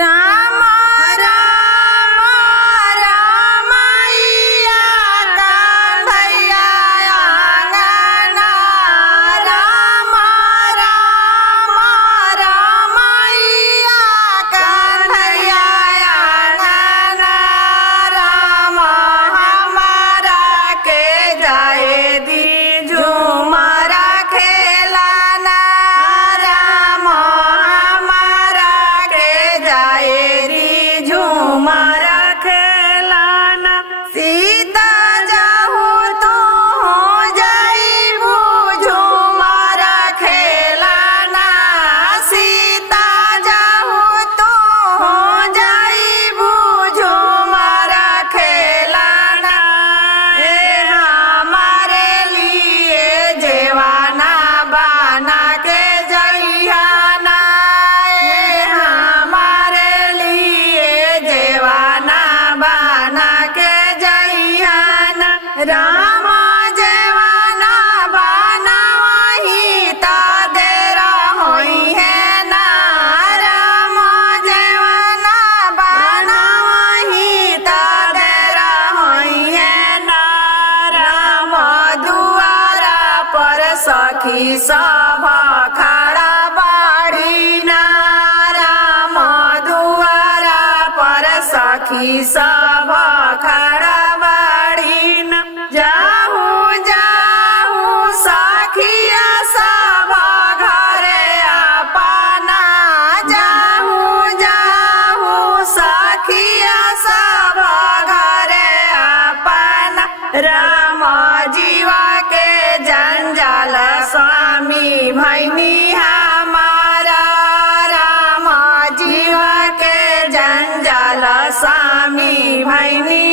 राम राम रामैया कान्हैया आंगना राम राम रामैया कान्हैया आंगना राम हमारा के जाए दी झूमरा खेलाना राम हमारा के जाए दी झूमरा खेलाना सीता जाहू तो हो जाइबू झूमरा खेलाना सीता जाहू तो हो जाइबू झूमरा खेलाना ए हमारे लिए जेवाना बना के जइहाना ए हमारे लिए जेवाना बना के जइहाना राम जेवाना बना वही ता देरा होई है ना राम जेवाना बना वही ता देरा होई है ना राम दुआरा पर सखी सब खड़ा बाड़ी ना राम दुआरा पर सखी सब खड़ा बाड़ी ना जाहू जाहू सखिया सब घरे अपना जाहू जाहू सखिया सब घरे अपना राम जीवा के जंजाल स्वामी भैनी हमारा राम जीवा के जंजाल स्वामी भैनी